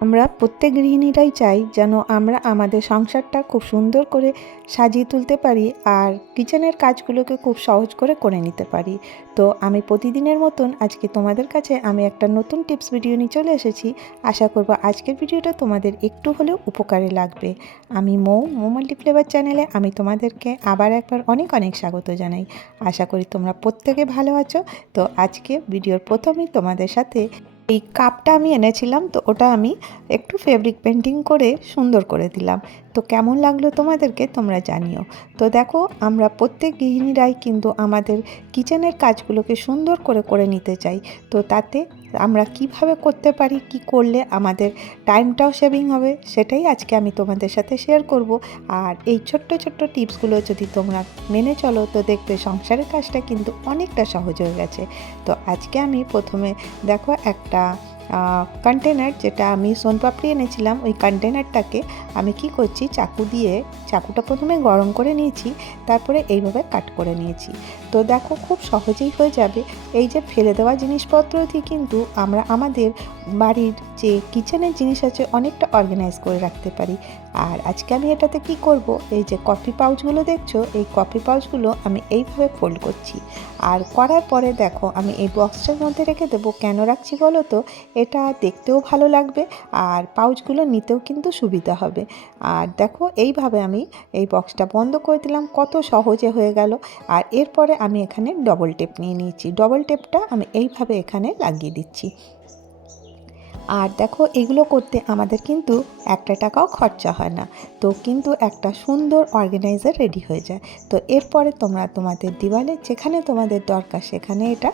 আমরা প্রত্যেক গৃহিণীরাই চাই যেন আমরা আমাদের সংসারটা খুব সুন্দর করে সাজিয়ে তুলতে পারি আর কিচেনের কাজগুলোকে খুব সহজ করে নিতে পারি। তো আমি প্রতিদিনের মতন আজকে তোমাদের কাছে আমি একটা নতুন টিপস ভিডিও নিয়ে চলে এসেছি। আশা করব আজকের ভিডিওটা তোমাদের একটু হলেও উপকারে লাগবে। আমি মৌ মাল্টিফ্লেভার চ্যানেলে আমি তোমাদেরকে আবার একবার অনেক অনেক স্বাগত জানাই। আশা করি তোমরা প্রত্যেকে ভালো আছো। তো আজকে ভিডিওর প্রথমেই তোমাদের সাথে এই কাপটা আমি এনেছিলাম, তো ওটা আমি একটু ফেব্রিক পেন্টিং করে সুন্দর করে দিলাম। তো কেমন লাগলো তোমাদেরকে তোমরা জানিও। তো দেখো, আমরা প্রত্যেক গৃহিণীরাই কিন্তু আমাদের কিচেনের কাজগুলোকে সুন্দর করে নিতে চাই। তো তাতে আমরা কিভাবে করতে পারি, কি করলে আমাদের টাইমটাও সেভিং হবে, সেটাই আজকে আমি তোমাদের সাথে শেয়ার করব। আর এই ছোট্ট ছোট্ট টিপসগুলো যদি তোমরা মেনে চলো তো দেখবে সংসারের কাজটা কিন্তু অনেকটা সহজ হয়ে গেছে। তো আজকে আমি প্রথমে দেখো একটা কন্টেনার, যেটা আমি সোনপাপড়ি এনেছিলাম, ওই কন্টেনারটাকে আমি কি করছি, চাকুটা প্রথমে গরম করে নিয়েছি, তারপরে এইভাবে কাট করে নিয়েছি। তো দেখো, খুব সহজেই হয়ে যাবে। এই যে ফেলে দেওয়া জিনিসপত্র দিয়ে কিন্তু আমরা আমাদের বাড়ির যে কিচেনের জিনিস আছে অনেকটা অর্গানাইজ করে রাখতে পারি। আর আজকে আমি এটাতে কি করব, এই যে কফি পাউচগুলো দেখছো, এই কফি পাউচগুলো আমি এইভাবে ফোল্ড করছি। আর করার পরে দেখো, আমি এই বক্সটার মধ্যে রেখে দেবো। কেন রাখছি বলো তো, এটা দেখতেও ভালো লাগবে আর পাউচগুলো নিতেও কিন্তু সুবিধা হবে। আর দেখো, এইভাবে আমি এই বক্সটা বন্ধ করে দিলাম, কত সহজে হয়ে গেল। আর এরপরে আমি এখানে ডবল টেপ নিয়ে নিয়েছি। ডবল টেপটা আমি এইভাবে এখানে লাগিয়ে দিচ্ছি। আর দেখো, এগুলো করতে আমাদের কিন্তু একটা টাকাও খরচা হয় না, তো কিন্তু একটা সুন্দর অর্গানাইজার রেডি হয়ে যায়। তো এরপরে তোমরা তোমাদের দেওয়ালে যেখানে তোমাদের দরকার সেখানে এটা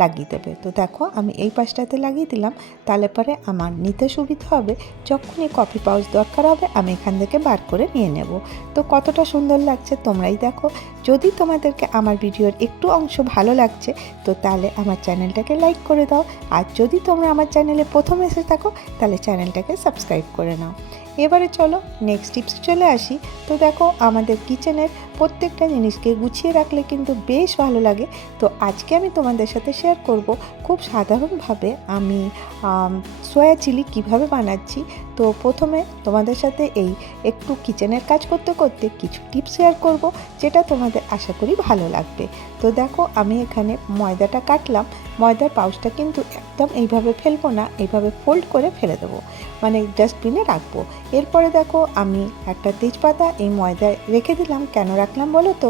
লাগিয়ে দেবে। তো দেখো, আমি এই পাশটাতে লাগিয়ে দিলাম, তাহলে পরে আমার নিতে সুবিধা হবে। যখনই কফি পাউচ দরকার হবে আমি এখান থেকে বার করে নিয়ে নেব। তো কতটা সুন্দর লাগছে তোমরাই দেখো। যদি তোমাদেরকে আমার ভিডিওর একটু অংশ ভালো লাগছে তো তাহলে আমার চ্যানেলটাকে লাইক করে দাও। আর যদি তোমরা আমার চ্যানেলে প্রথম এসে থাকো তাহলে চ্যানেলটাকে সাবস্ক্রাইব করে নাও। এবারে চলো নেক্সট টিপস চলে আসি। তো দেখো, আমাদের কিচেনের প্রত্যেকটা জিনিসকে গুছিয়ে রাখলে কিন্তু বেশ ভালো লাগে। তো আজকে আমি তোমাদের সাথে শেয়ার করব খুব সাধারণভাবে আমি সয়া চিলি কীভাবে বানাচ্ছি। তো প্রথমে তোমাদের সাথে এই একটু কিচেনের কাজ করতে করতে কিছু টিপস শেয়ার করব, যেটা তোমাদের আশা করি ভালো লাগবে। তো দেখো, আমি এখানে ময়দাটা কাটলাম। ময়দার পাউচটা কিন্তু একদম এইভাবে ফেলবো না, এইভাবে ফোল্ড করে ফেলে দেবো, মানে ডাস্টবিনে রাখবো। এরপরে দেখো, আমি একটা তেজপাতা এই ময়দায় রেখে দিলাম। কেন রাখলাম বলো তো,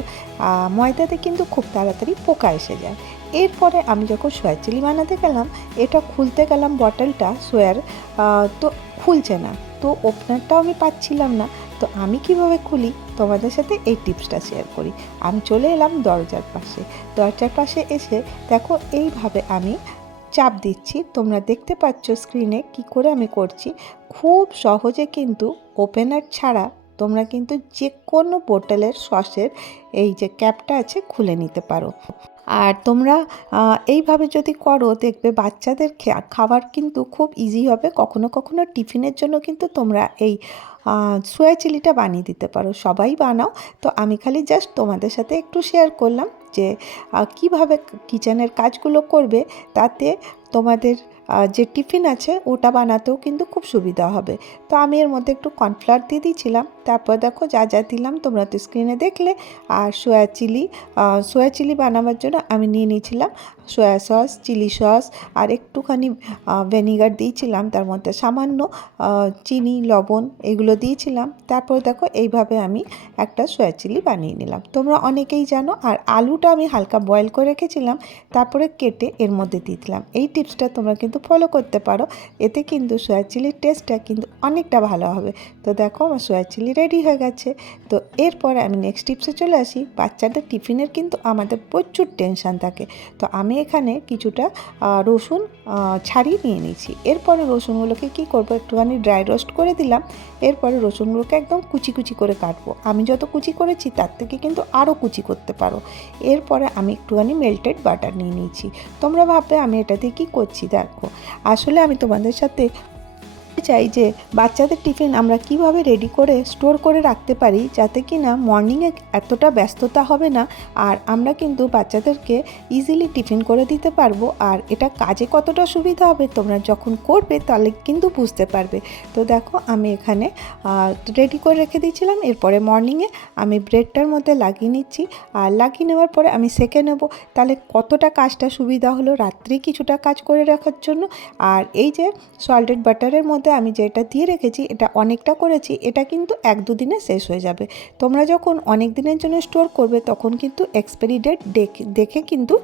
ময়দাতে কিন্তু খুব তাড়াতাড়ি পোকা এসে যায়। এরপরে আমি যখন সয়া চিলি বানাতে গেলাম, এটা খুলতে গেলাম বটলটা সয়ার, তো খুলছে না। তো ওপেনারটাও আমি পাচ্ছিলাম না। তো আমি কিভাবে খুলি তোমাদের সাথে এই টিপসটা শেয়ার করি। আমি চলে এলাম দরজার পাশে এসে দেখো, এইভাবে আমি চাপ দিচ্ছি। তোমরা দেখতে পাচ্ছ স্ক্রিনে কি করে আমি করছি। খুব সহজে কিন্তু ওপেনার ছাড়া তোমরা কিন্তু যে কোনো বোতলের সসের এই যে ক্যাপটা আছে খুলে নিতে পারো। আর তোমরা এইভাবে যদি করো দেখবে বাচ্চাদের খাবার কিন্তু খুব ইজি হবে। কখনো কখনো টিফিনের জন্য কিন্তু তোমরা এই সয়া চিলিটা বানিয়ে দিতে পারো। সবাই বানাও, তো আমি খালি জাস্ট তোমাদের সাথে একটু শেয়ার করলাম যে কিভাবে কিচেনের কাজগুলো করবে, তাতে তোমাদের যে টিফিন আছে ওটা বানাতেও কিন্তু খুব সুবিধা হবে। তো আমি এর মধ্যে একটু কর্নফ্লাওয়ার দিয়ে দিয়েছিলাম। তারপর দেখো যা যা দিলাম তোমরা তো স্ক্রিনে দেখলে। আর সয়া চিলি বানাবার জন্য আমি নিয়ে নিয়েছিলাম সয়া সস, চিলি সস, আর একটুখানি ভিনেগার দিয়েছিলাম, তার মধ্যে সামান্য চিনি, লবণ এগুলো দিয়েছিলাম। তারপর দেখো, এইভাবে আমি একটা সয়া চিলি বানিয়ে নিলাম। তোমরা অনেকেই জানো। আর আলুটা আমি হালকা বয়েল করে রেখেছিলাম, তারপরে কেটে এর মধ্যে দিয়ে দিলাম। এই টিপসটা তোমরা কিন্তু ফলো করতে পারো, এতে কিন্তু সয়া চিলির টেস্টটা কিন্তু অনেকটা ভালো হবে। তো দেখো, আমার সয়া চিলি রেডি হয়ে গেছে। তো এরপরে আমি নেক্সট টিপসে চলে আসি। বাচ্চাদের টিফিনের কিন্তু আমাদের প্রচুর টেনশান থাকে। তো আমি এখানে কিছুটা রসুন ছাড়িয়ে নিয়ে নিয়েছি। এরপরে রসুনগুলোকে কি করব, একটুখানি ড্রাই রোস্ট করে দিলাম। এরপরে রসুনগুলোকে একদম কুচি কুচি করে কাটবো। আমি যত কুচি করেছি তার থেকে কিন্তু আরও কুচি করতে পারো। এরপরে আমি একটুখানি মেল্টেড বাটার নিয়ে নিয়েছি। তোমরা ভাববে আমি এটাতে কি করছি। দেখো, আসলে আমি তোমাদের সাথে চাই যে বাচ্চাদের টিফিন আমরা কিভাবে রেডি করে স্টোর করে রাখতে পারি, যাতে কি না মর্নিংয়ে এতটা ব্যস্ততা হবে না, আর আমরা কিন্তু বাচ্চাদেরকে ইজিলি টিফিন করে দিতে পারবো। আর এটা কাজে কতটা সুবিধা হবে তোমরা যখন করবে তাহলে কিন্তু বুঝতে পারবে। তো দেখো আমি এখানে রেডি করে রেখে দিয়েছিলাম। এরপরে মর্নিংয়ে আমি ব্রেডটার মধ্যে লাগিয়ে নিচ্ছি, আর লাগিয়ে নেওয়ার পরে আমি সেঁকে নেব। তাহলে কতটা কাজটা সুবিধা হলো রাত্রি কিছুটা কাজ করে রাখার জন্য। আর এই যে সল্টেড বাটারের মধ্যে আমি যেটা দিয়ে রেখেছি, এটা অনেকটা করেছি, এটা কিন্তু 1-2 দিনে শেষ হয়ে যাবে। তোমরা যখন অনেক দিনের জন্য স্টোর করবে তখন কিন্তু এক্সপায়ারি ডেট দেখে কিন্তু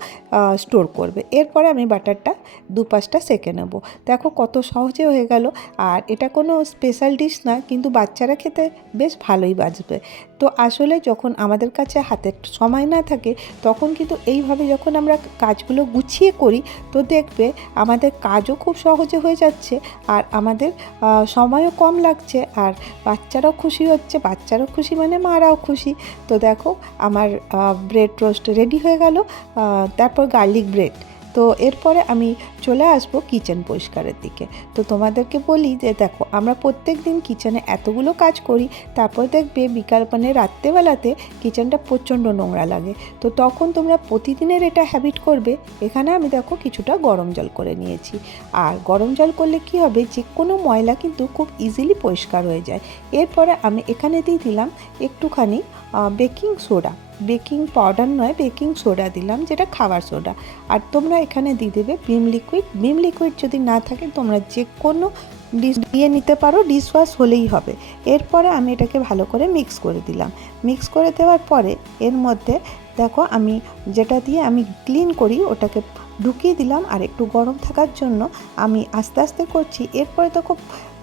স্টোর করবে। এরপরে আমি বাটারটা 2-5টা সেঁকে নেব। দেখো কত সহজে হয়ে গেল। আর এটা কোনো স্পেশাল ডিশ না, কিন্তু বাচ্চারা খেতে বেশ ভালোই বাজবে। তো আসলে যখন আমাদের কাছে হাতে সময় না থাকে তখন কিন্তু এইভাবে যখন আমরা কাজগুলো গুছিয়ে করি, তো দেখবে আমাদের কাজও খুব সহজে হয়ে যাচ্ছে, আর আমাদের সময়ও কম লাগছে, আর বাচ্চারাও খুশি হচ্ছে। বাচ্চারাও খুশি মানে মারাও খুশি। তো দেখো আমার ব্রেড টোস্ট রেডি হয়ে গেল, তারপর গার্লিক ব্রেড। তো এরপরে আমি চলে আসবো কিচেন পরিষ্কারের দিকে। তো তোমাদেরকে বলি যে দেখো আমরা প্রত্যেক দিন কিচেনে এতগুলো কাজ করি, তারপর দেখবে বিকাল মানে রাত্রেবেলাতে কিচেনটা প্রচণ্ড নোংরা লাগে। তো তখন তোমরা প্রতিদিনের এটা হ্যাবিট করবে। এখানে আমি দেখো কিছুটা গরম জল করে নিয়েছি, আর গরম জল করলে কি হবে, যে কোনো ময়লা কিন্তু খুব ইজিলি পরিষ্কার হয়ে যায়। এরপরে আমি এখানে দিয়ে দিলাম একটুখানি বেকিং সোডা, বেকিং পাউডার নয়, বেকিং সোডা দিলাম, যেটা খাবার সোডা। আর তোমরা এখানে দিয়ে দেবে ভিম লিকুইড। ভিম লিকুইড যদি না থাকে তোমরা যে কোনো দিয়ে নিতে পারো, ডিশওয়াশ হলেই হবে। এরপরে আমি এটাকে ভালো করে মিক্স করে দিলাম। মিক্স করে দেওয়ার পরে এর মধ্যে দেখো আমি যেটা দিয়ে আমি ক্লিন করি ওটাকে ঢুকিয়ে দিলাম, আর একটু গরম থাকার জন্য আমি আস্তে আস্তে করছি। এরপরে দেখো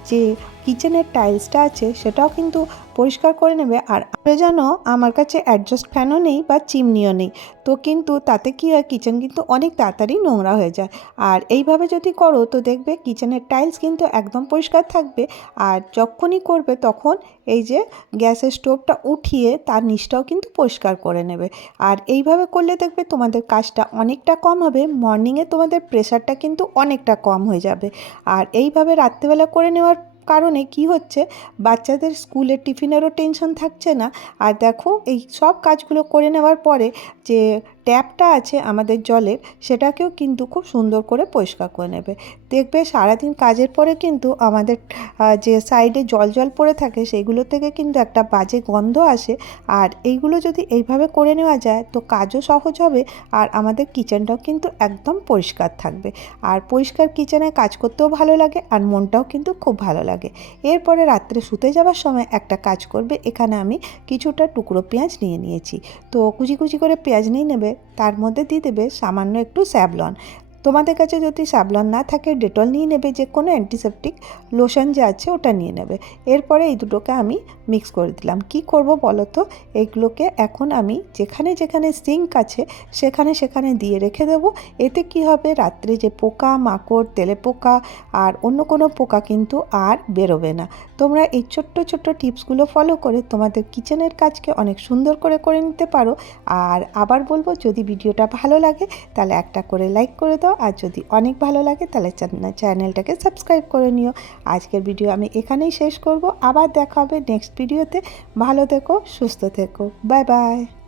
যে কিচেনের টাইলসটা আছে সেটাও কিন্তু পরিষ্কার করে নেবে। আর যেন আমার কাছে অ্যাডজাস্ট ফ্যানও নেই বা চিমনিও নেই, তো কিন্তু তাতে কি হয়, কিচেন কিন্তু অনেক তাড়াতাড়ি নোংরা হয়ে যায়। আর এইভাবে যদি করো তো দেখবে কিচেনের টাইলস কিন্তু একদম পরিষ্কার থাকবে। আর যখনই করবে তখন এই যে গ্যাসের স্টোভটা উঠিয়ে তার নিচটাও কিন্তু পরিষ্কার করে নেবে। আর এইভাবে করলে দেখবে তোমাদের কাজটা অনেকটা কম হবে, মর্নিংয়ে তোমাদের প্রেশারটা কিন্তু অনেকটা কম হয়ে যাবে। আর এইভাবে রাত্রেবেলা করে নেওয়ার কারণে কি হচ্ছে, বাচ্চাদের স্কুলের টিফিনেরও টেনশন থাকছে না। আর দেখো এই সব কাজগুলো করে নেওয়ার পরে যে ট্যাপটা আছে আমাদের জলের, সেটাকেও কিন্তু খুব সুন্দর করে পরিষ্কার করে নেবে। দেখবে সারাদিন কাজের পরে কিন্তু আমাদের যে সাইডে জল জল পড়ে থাকে সেইগুলো থেকে কিন্তু একটা বাজে গন্ধ আসে। আর এইগুলো যদি এইভাবে করে নেওয়া যায় তো কাজও সহজ হবে, আর আমাদের কিচেনটাও কিন্তু একদম পরিষ্কার থাকবে। আর পরিষ্কার কিচেনে কাজ করতেও ভালো লাগে, আর মনটাও কিন্তু খুব ভালো লাগে। এরপরে রাত্রে শুতে যাওয়ার সময় একটা কাজ করবে, এখানে আমি কিছুটা টুকরো পেঁয়াজ নিয়ে নিয়েছি। তো কুচি কুচি করে পেঁয়াজ নিয়ে নেবে, তার মধ্যে দিয়ে দেবে সামান্য একটু স্যাভলন। তোমাদের কাছে যদি স্যাভলন না থাকে ডেটল নিয়ে নেবে, যে কোনো অ্যান্টিসেপটিক লোশন যে আছে ওটা নিয়ে নেবে। এরপরে এই দুটোকে আমি মিক্স করে দিলাম। কি করব বলো তো, এইগুলোকে এখন আমি যেখানে যেখানে সিঙ্ক আছে সেখানে সেখানে দিয়ে রেখে দেবো। এতে কি হবে, রাত্রে যে পোকা মাকড়, তেলে পোকা আর অন্য কোনো পোকা কিন্তু আর বেরোবে না। তোমরা এই ছোট্ট ছোট্ট টিপসগুলো ফলো করে তোমাদের কিচেনের কাজকে অনেক সুন্দর করে করে নিতে পারো। আর আবার বলবো, যদি ভিডিওটা ভালো লাগে তাহলে একটা করে লাইক করে দাও, আর যদি অনেক ভালো লাগে তাহলে চ্যানেলটাকে সাবস্ক্রাইব করে নিও। আজকের ভিডিও আমি এখানেই শেষ করব, আবার দেখা হবে নেক্সট ভিডিওতে। ভালো থেকো, সুস্থ থেকো, বাই বাই।